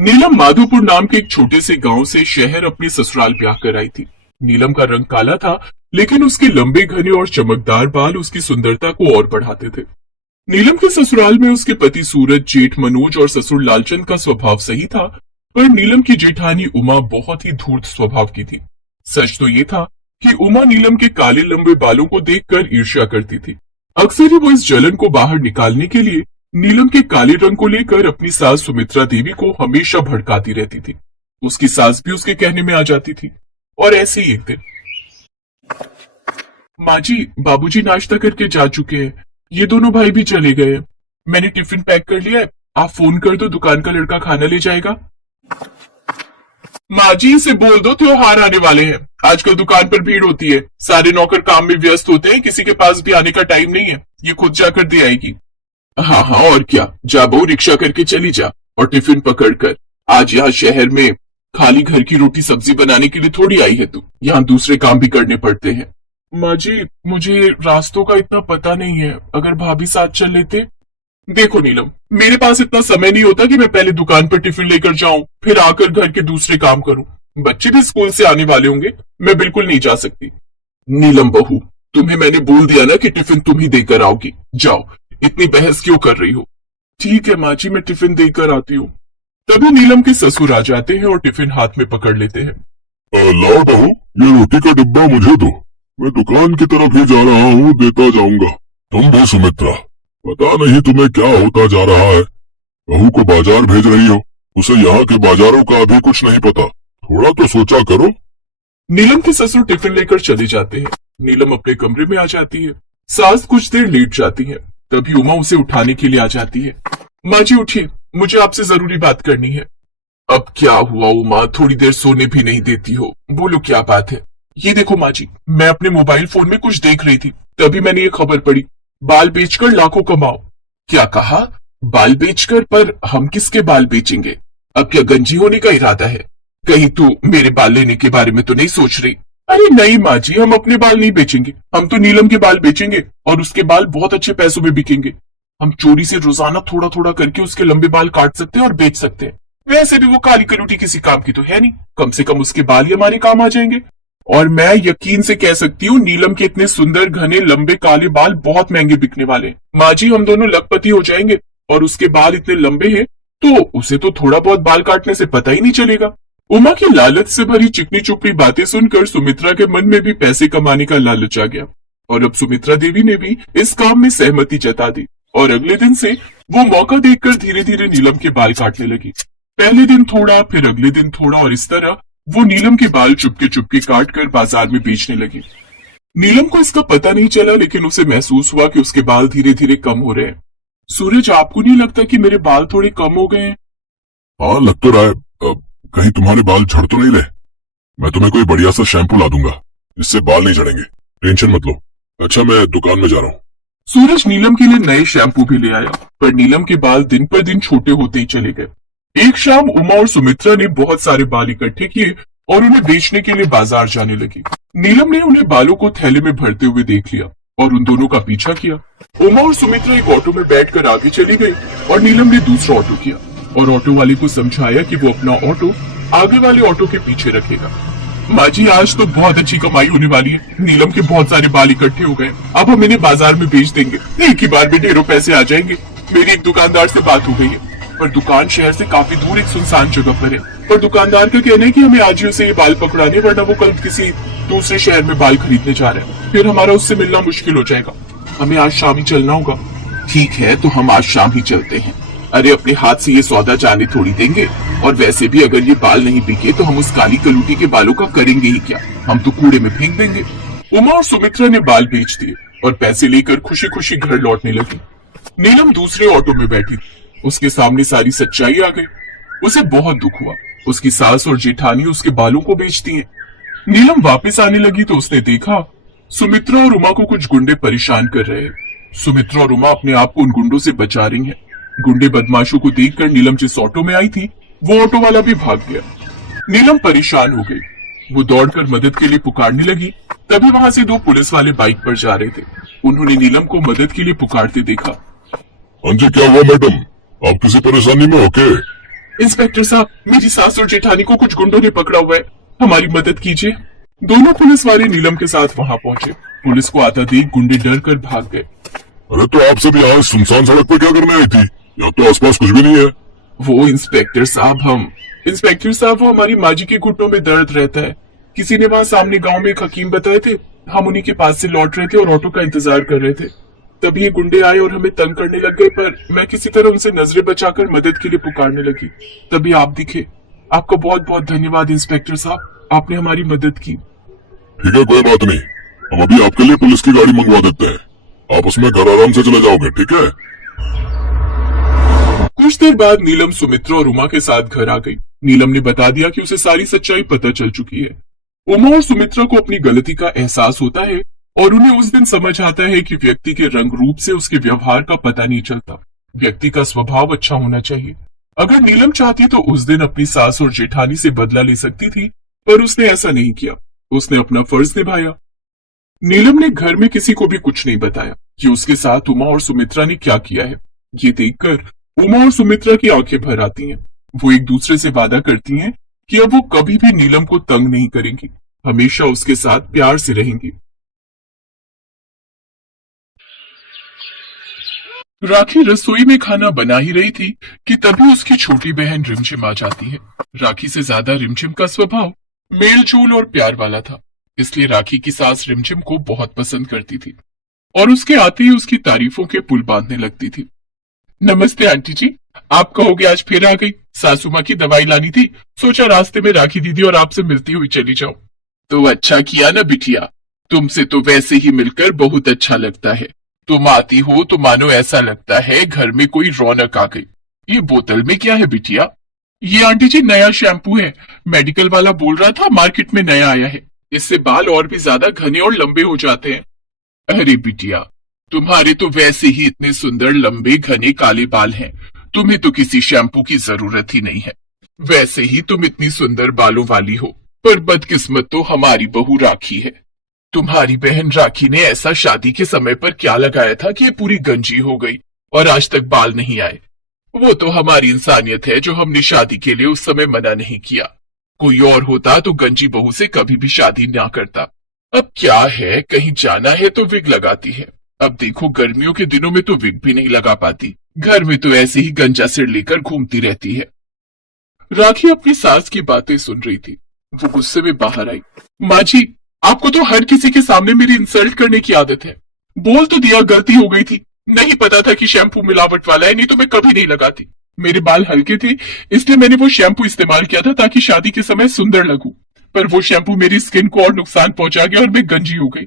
नीलम माधोपुर नाम के एक छोटे से गांव से शहर अपने ससुराल ब्याह कर आई थी। नीलम का रंग काला था, लेकिन उसके लंबे घने और चमकदार बाल उसकी सुंदरता को और बढ़ाते थे। नीलम के ससुराल में उसके पति सूरज, जेठ मनोज और ससुर लालचंद का स्वभाव सही था, पर नीलम की जेठानी उमा बहुत ही धूर्त स्वभाव की थी। सच तो ये था कि उमा नीलम के काले लंबे बालों को देखकर ईर्ष्या करती थी। अक्सर ही वो इस जलन को बाहर निकालने के लिए नीलम के काले रंग को लेकर अपनी सास सुमित्रा देवी को हमेशा भड़काती रहती थी। उसकी सास भी उसके कहने में आ जाती थी। और ऐसे ही एक दिन, माँ जी, बाबूजी नाश्ता करके जा चुके हैं, ये दोनों भाई भी चले गए हैं। मैंने टिफिन पैक कर लिया है, आप फोन कर दो, दुकान का लड़का खाना ले जाएगा। माँ जी, इसे बोल दो त्योहार आने वाले हैं, आजकल दुकान पर भीड़ होती है, सारे नौकर काम में व्यस्त होते हैं, किसी के पास भी आने का टाइम नहीं है, ये खुद जाकर दे आएगी। हाँ हाँ, और क्या, जा बहू, रिक्शा करके चली जा और टिफिन पकड़ कर। आज यहाँ शहर में खाली घर की रोटी सब्जी बनाने के लिए थोड़ी आई है तू, यहाँ दूसरे काम भी करने पड़ते हैं। माँ जी, मुझे रास्तों का इतना पता नहीं है, अगर भाभी साथ चल लेते। देखो नीलम, मेरे पास इतना समय नहीं होता कि मैं पहले दुकान पर टिफिन लेकर जाऊं, फिर आकर घर के दूसरे काम करूं। बच्चे भी स्कूल से आने वाले होंगे, मैं बिल्कुल नहीं जा सकती। नीलम बहू, तुम्हें मैंने बोल दिया ना कि टिफिन तुम ही देकर आओगी, जाओ, इतनी बहस क्यों कर रही हो। ठीक है माँ जी, मैं टिफिन देकर आती हूँ। तभी नीलम के ससुर आ जाते हैं और टिफिन हाथ में पकड़ लेते हैं। लाओ बहू, ये रोटी का डिब्बा मुझे दो, मैं दुकान की तरफ ही जा रहा हूँ, देता जाऊंगा। तुम भी सुमित्रा, पता नहीं तुम्हें क्या होता जा रहा है, बहू को बाजार भेज रही हो, उसे यहाँ के बाजारों का अभी कुछ नहीं पता, थोड़ा तो सोचा करो। नीलम के ससुर टिफिन लेकर चले जाते हैं। नीलम अपने कमरे में आ जाती है। सास कुछ देर लेट जाती है, तभी उमा उसे उठाने के लिए आ जाती है। माँ जी उठिए, मुझे आपसे जरूरी बात करनी है। अब क्या हुआ उमा, थोड़ी देर सोने भी नहीं देती हो, बोलो क्या बात है। ये देखो माँ जी, मैं अपने मोबाइल फोन में कुछ देख रही थी, तभी मैंने ये खबर पढ़ी, बाल बेचकर लाखों कमाओ। क्या कहा? बाल बेचकर? पर हम किसके बाल बेचेंगे? अब क्या गंजी होने का इरादा है? कहीं तू मेरे बाल लेने के बारे में तो नहीं सोच रही? अरे नहीं माँ जी, हम अपने बाल नहीं बेचेंगे, हम तो नीलम के बाल बेचेंगे और उसके बाल बहुत अच्छे पैसों में बिकेंगे। हम चोरी से रोजाना थोड़ा थोड़ा करके उसके लंबे बाल काट सकते हैं और बेच सकते हैं। वैसे भी वो काली कलूटी किसी काम की तो है नहीं, कम से कम उसके बाल ही हमारे काम आ जाएंगे। और मैं यकीन से कह सकती हूँ, नीलम के इतने सुंदर घने लंबे काले बाल बहुत महंगे बिकने वाले हैं। माँ जी, हम दोनों लखपति हो जाएंगे और उसके बाल इतने लंबे हैं तो उसे तो थोड़ा बहुत बाल काटने से पता ही नहीं चलेगा। उमा की लालच से भरी चिकनी चुपड़ी बातें सुनकर सुमित्रा के मन में भी पैसे कमाने का लालच आ गया और अब सुमित्रा देवी ने भी इस काम में सहमति जता दी और अगले दिन से वो मौका देखकर धीरे धीरे नीलम के बाल काटने लगी। पहले दिन थोड़ा, फिर अगले दिन थोड़ा, और इस तरह वो नीलम के बाल चुपके चुपके काट कर बाजार में बेचने लगी। नीलम को इसका पता नहीं चला, लेकिन उसे महसूस हुआ कि उसके बाल धीरे धीरे कम हो रहे हैं। सूरज, आपको नहीं लगता कि मेरे बाल थोड़े कम हो गए हैं? हाँ, लग तो रहा है। कहीं तुम्हारे बाल झड़ तो नहीं रहे? मैं तुम्हें कोई बढ़िया सा शैम्पू ला दूंगा, इससे बाल नहीं झड़ेंगे, टेंशन मत लो। अच्छा, मैं दुकान में जा रहा हूँ। सूरज नीलम के लिए नए शैम्पू भी ले आया, पर नीलम के बाल दिन पर दिन छोटे होते ही चले गए। एक शाम उमा और सुमित्रा ने बहुत सारे बाल इकट्ठे किए और उन्हें बेचने के लिए बाजार जाने लगी। नीलम ने उन्हें बालों को थैले में भरते हुए देख लिया और उन दोनों का पीछा किया। उमा और सुमित्रा एक ऑटो में बैठकर आगे चली गई और नीलम ने दूसरा ऑटो किया और ऑटो वाले को समझाया कि वो अपना ऑटो आगे वाले ऑटो के पीछे रखेगा। माँ जी, आज तो बहुत अच्छी कमाई होने वाली है, नीलम के बहुत सारे बाल इकट्ठे हो गए, अब हम इन्हें बाजार में बेच देंगे, एक ही बार में ढेरों पैसे आ जाएंगे। मेरी एक दुकानदार से बात हो गई है, पर दुकान शहर से काफी दूर एक सुनसान जगह पर है, पर दुकानदार का कहना है कि हमें आज ही उसे ये बाल पकड़ाने, वरना वो कल किसी दूसरे शहर में बाल खरीदने जा रहे हैं, फिर हमारा उससे मिलना मुश्किल हो जाएगा। हमें आज शाम ही चलना होगा। ठीक है, तो हम आज शाम ही चलते हैं। अरे अपने हाथ से ये सौदा जाने थोड़ी देंगे, और वैसे भी अगर ये बाल नहीं बिके तो हम उस काली कलूटी के बालों का करेंगे ही क्या, हम तो कूड़े में फेंक देंगे। उमा और सुमित्रा ने बाल बेच दिए और पैसे लेकर खुशी खुशी घर लौटने लगी। नीलम दूसरे ऑटो में बैठी, उसके सामने सारी सच्चाई आ गई। उसे बहुत दुख हुआ, उसकी सास और जेठानी उसके बालों को बेचती हैं। नीलम वापस आने लगी तो उसने देखा सुमित्रा और उमा को कुछ गुंडे परेशान कर रहे हैं। सुमित्रा और उमा अपने आप को उन गुंडों से बचा रही हैं। गुंडे बदमाशों को देखकर नीलम जिस ऑटो में आई थी वो ऑटो वाला भी भाग गया। नीलम परेशान हो गई, वो दौड़कर मदद के लिए पुकारने लगी। तभी वहां से दो पुलिस वाले बाइक पर जा रहे थे। उन्होंने नीलम को मदद के लिए पुकारते देखा। हाँ जी, क्या हुआ मैडम, आप किसी परेशानी में हो के? इंस्पेक्टर साहब, मेरी सास और जेठानी को कुछ गुंडों ने पकड़ा हुआ है, हमारी मदद कीजिए। दोनों पुलिस वाले नीलम के साथ वहां पहुंचे। पुलिस को आता देख गुंडे डर कर भाग गए। अरे तो आप सब यहाँ सुनसान सड़क पर क्या करने आई थी? यहाँ तो आसपास कुछ भी नहीं है। वो इंस्पेक्टर साहब, वो हमारी माँ जी के घुटनों में दर्द रहता है। किसी ने वहाँ सामने गांव में एक हकीम बताए थे, हम उन्हीं के पास से लौट रहे थे और ऑटो का इंतजार कर रहे थे। तभी ये गुंडे आए और हमें तंग करने लग गए, पर मैं किसी तरह उनसे नजरें बचाकर मदद के लिए पुकारने लगी। तभी आप दिखे। आपका बहुत बहुत धन्यवाद इंस्पेक्टर साहब, आपने हमारी मदद की। ठीक है, कोई बात नहीं, हम अभी आपके लिए पुलिस की गाड़ी मंगवा देते हैं। आप उसमें घर आराम से चले जाओगे, ठीक है? कुछ देर बाद नीलम सुमित्रा और उमा के साथ घर आ गई। नीलम ने बता दिया कि उसे सारी सच्चाई पता चल चुकी है। उमा और सुमित्रा को अपनी गलती का एहसास होता है और उन्हें उस दिन समझ आता है कि व्यक्ति के रंग रूप से उसके व्यवहार का पता नहीं चलता। व्यक्ति का स्वभाव अच्छा होना चाहिए। अगर नीलम चाहती तो उस दिन अपनी सास और जेठानी से बदला ले सकती थी, पर उसने ऐसा नहीं किया। उसने अपना फर्ज निभाया। नीलम ने घर में किसी को भी कुछ नहीं बताया कि उसके साथ उमा और सुमित्रा ने क्या किया है। ये देखकर उमा और सुमित्रा की आंखें भर आती हैं। वो एक दूसरे से वादा करती हैं कि अब वो कभी भी नीलम को तंग नहीं करेंगी, हमेशा उसके साथ प्यार से रहेंगी। राखी रसोई में खाना बना ही रही थी कि तभी उसकी छोटी बहन रिमझिम आ जाती है। राखी से ज्यादा रिमझिम का स्वभाव मेलजोल और प्यार वाला था, इसलिए राखी की सास रिमझिम को बहुत पसंद करती थी और उसके आते ही उसकी तारीफों के पुल बांधने लगती थी। नमस्ते आंटी जी, आप कहोगे आज फिर आ गई। सासू माँ की दवाई लानी थी, सोचा रास्ते में राखी दीदी और आपसे मिलती हुई चली जाऊं। तो अच्छा किया ना बिटिया, तुमसे तो वैसे ही मिलकर बहुत अच्छा लगता है। तुम आती हो तो मानो ऐसा लगता है घर में कोई रौनक आ गई। ये बोतल में क्या है बिटिया? ये आंटी जी नया शैम्पू है, मेडिकल वाला बोल रहा था मार्केट में नया आया है, इससे बाल और भी ज्यादा घने और लंबे हो जाते हैं। अरे बिटिया, तुम्हारे तो वैसे ही इतने सुंदर लंबे घने काले बाल हैं, तुम्हें तो किसी शैम्पू की जरूरत ही नहीं है। वैसे ही तुम इतनी सुंदर बालों वाली हो, पर बदकिस्मत तो हमारी बहू राखी है। तुम्हारी बहन राखी ने ऐसा शादी के समय पर क्या लगाया था कि ये पूरी गंजी हो गई और आज तक बाल नहीं आए। वो तो हमारी इंसानियत है जो हमने शादी के लिए उस समय मना नहीं किया। कोई और होता तो गंजी बहू से कभी भी शादी ना करता। अब क्या है, कहीं जाना है तो विग लगाती है। अब देखो गर्मियों के दिनों में तो विग भी नहीं लगा पाती, घर में तो ऐसे ही गंजा सिर लेकर घूमती रहती है। राखी अपनी सास की बातें सुन रही थी। वो गुस्से में बाहर आई। माँ जी, आपको तो हर किसी के सामने मेरी इंसल्ट करने की आदत है। बोल तो दिया गलती हो गई थी, नहीं पता था कि शैम्पू मिलावट वाला है, नहीं तो मैं कभी नहीं लगाती। मेरे बाल हल्के थे इसलिए मैंने वो शैम्पू इस्तेमाल किया था ताकि शादी के समय सुंदर लगूं, पर वो शैम्पू मेरी स्किन को और नुकसान पहुंचा गया और मैं गंजी हो गई।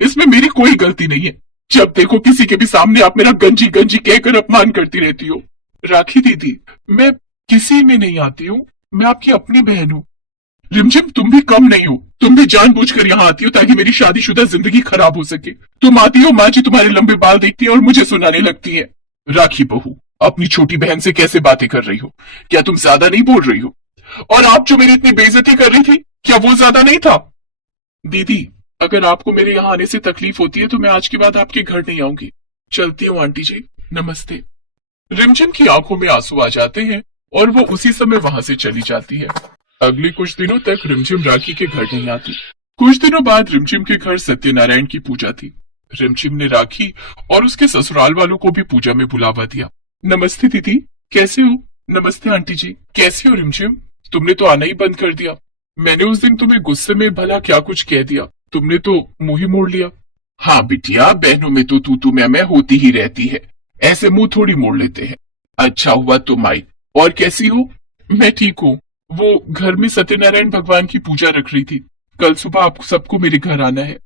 इसमें मेरी कोई गलती नहीं है। जब देखो किसी के भी सामने आप मेरा गंजी गंजी कहकर अपमान करती रहती हो। राखी दीदी, मैं किसी में नहीं आती हूँ, मैं आपकी अपनी बहन हूँ। रिमझिम, तुम भी कम नहीं हो, तुम भी जानबूझकर यहाँ आती हो ताकि मेरी शादीशुदा जिंदगी खराब हो सके। तुम आती हो, माँ जी तुम्हारे लंबे बाल देखती है और मुझे सुनाने लगती है। राखी बहू, अपनी छोटी बहन से कैसे बातें कर रही हो? क्या तुम ज्यादा नहीं बोल रही हो? और आप जो मेरी इतनी बेइज्जती कर रही थी, क्या वो ज्यादा नहीं था? दीदी, अगर आपको मेरे यहाँ आने से तकलीफ होती है तो मैं आज के बाद आपके घर नहीं आऊंगी। चलती हूँ आंटी जी, नमस्ते। रिमझिम की आंखों में आंसू आ जाते हैं और वो उसी समय वहां से चली जाती है। अगले कुछ दिनों तक रिमझिम राखी के घर नहीं आती। कुछ दिनों बाद रिमझिम के घर सत्यनारायण की पूजा थी। रिमझिम ने राखी और उसके ससुराल वालों को भी पूजा में बुलावा दिया। नमस्ते दीदी, कैसे हो? नमस्ते आंटी जी, कैसे हो रिमझिम? तुमने तो आना ही बंद कर दिया। मैंने उस दिन तुम्हें गुस्से में भला क्या कुछ कह दिया, तुमने तो मुंह ही मोड़ लिया। हाँ बिटिया, बहनों में तो तू मैं होती ही रहती है, ऐसे मुंह थोड़ी मोड़ लेते हैं। अच्छा हुआ तुम आई। और कैसी हो? मैं ठीक हूँ। वो घर में सत्यनारायण भगवान की पूजा रख रही थी, कल सुबह आप सबको मेरे घर आना है।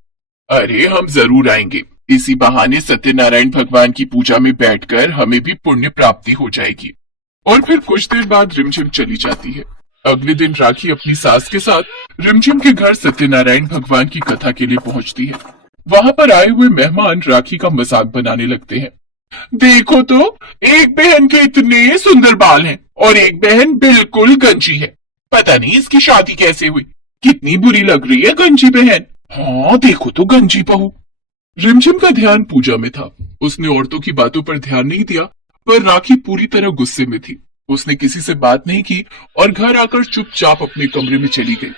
अरे हम जरूर आएंगे, इसी बहाने सत्यनारायण भगवान की पूजा में बैठकर हमें भी पुण्य प्राप्ति हो जाएगी। और फिर कुछ देर बाद रिमझिम चली जाती है। अगले दिन राखी अपनी सास के साथ रिमझिम के घर सत्यनारायण भगवान की कथा के लिए पहुंचती है। वहां पर आए हुए मेहमान राखी का मजाक बनाने लगते हैं। देखो तो, एक बहन के इतने सुंदर बाल हैं और एक बहन बिल्कुल गंजी है। पता नहीं इसकी शादी कैसे हुई, कितनी बुरी लग रही है गंजी बहन। हाँ देखो तो गंजी बहू। रिमझिम का ध्यान पूजा में था, उसने औरतों की बातों पर ध्यान नहीं दिया, पर राखी पूरी तरह गुस्से में थी। उसने किसी से बात नहीं की और घर आकर चुपचाप अपने कमरे में चली गई।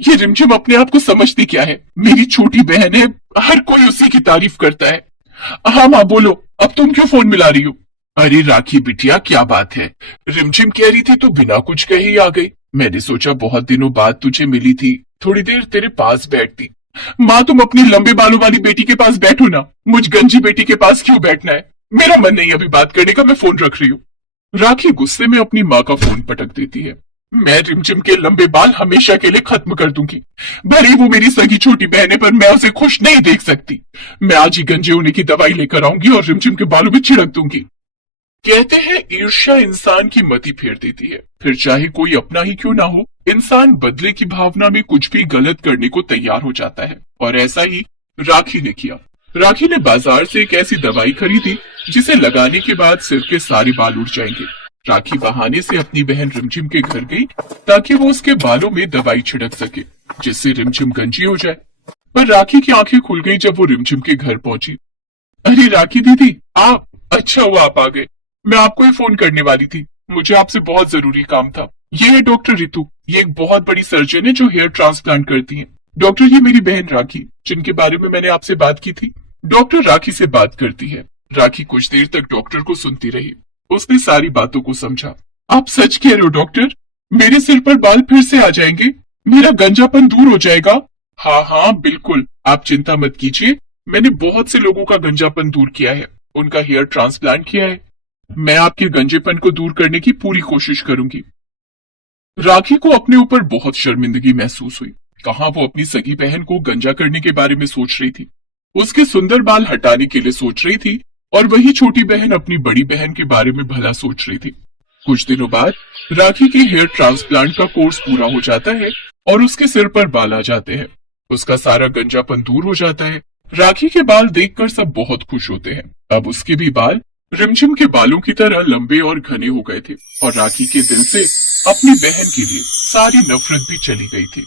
ये रिमझिम अपने आप को समझती क्या है? मेरी छोटी बहन है, हर कोई उसी की तारीफ करता है। हाँ माँ बोलो, अब तुम क्यों फोन मिला रही हो? अरे राखी बिटिया, क्या बात है? रिमझिम कह रही थी तो बिना कुछ कहे ही आ गई। मैंने सोचा बहुत दिनों बाद तुझे मिली थी, थोड़ी देर तेरे पास बैठती। माँ तुम अपनी लंबे बालों वाली बेटी के पास बैठो ना, मुझ गंजी बेटी के पास क्यों बैठना है? मेरा मन नहीं अभी बात करने का, मैं फोन रख रही हूँ। राखी गुस्से में अपनी माँ का फोन पटक देती है। मैं रिमझिम के लंबे बाल हमेशा के लिए खत्म कर दूंगी। भले वो मेरी सगी छोटी बहन है, पर मैं उसे खुश नहीं देख सकती। मैं आज ही गंजे होने की दवाई लेकर आऊंगी और रिमझिम के बालों में छिड़क दूंगी। कहते हैं ईर्ष्या इंसान की मति फेर देती है। फिर चाहे कोई अपना ही क्यों ना हो, इंसान बदले की भावना में कुछ भी गलत करने को तैयार हो जाता है। और ऐसा ही राखी ने किया। राखी ने बाजार से एक ऐसी दवाई खरीदी जिसे लगाने के बाद सिर के सारे बाल उड़ जाएंगे। राखी बहाने से अपनी बहन रिमझिम के घर गई ताकि वो उसके बालों में दवाई छिड़क सके, जिससे रिमझिम गंजी हो जाए। पर राखी की आंखें खुल गई जब वो रिमझिम के घर पहुंची। अरे राखी दीदी, आप? अच्छा हुआ आप आ गए। मैं आपको ही फोन करने वाली थी, मुझे आपसे बहुत जरूरी काम था। ये है डॉक्टर रितु, ये एक बहुत बड़ी सर्जन है जो हेयर ट्रांसप्लांट करती है। डॉक्टर, ये मेरी बहन राखी, जिनके बारे में मैंने आपसे बात की थी। डॉक्टर राखी से बात करती है। राखी कुछ देर तक डॉक्टर को सुनती रही। उसने सारी बातों को समझा। आप सच कह रहे हो डॉक्टर? मेरे सिर पर बाल फिर से आ जाएंगे, मेरा गंजापन दूर हो जाएगा? हाँ हाँ बिल्कुल, आप चिंता मत कीजिए। मैंने बहुत से लोगों का गंजापन दूर किया है, उनका हेयर ट्रांसप्लांट किया है। मैं आपके गंजेपन को दूर करने की पूरी कोशिश करूंगी। राखी को अपने ऊपर बहुत शर्मिंदगी महसूस हुई। कहाँ वो अपनी सगी बहन को गंजा करने के बारे में सोच रही थी, उसके सुंदर बाल हटाने के लिए सोच रही थी, और वही छोटी बहन अपनी बड़ी बहन के बारे में भला सोच रही थी। कुछ दिनों बाद राखी के हेयर ट्रांसप्लांट का कोर्स पूरा हो जाता है और उसके सिर पर बाल आ जाते हैं। उसका सारा गंजापन दूर हो जाता है। राखी के बाल देखकर सब बहुत खुश होते हैं। अब उसके भी बाल रिमझिम के बालों की तरह लंबे और घने हो गए थे और राखी के दिल से अपनी बहन के लिए सारी नफरत भी चली गई थी।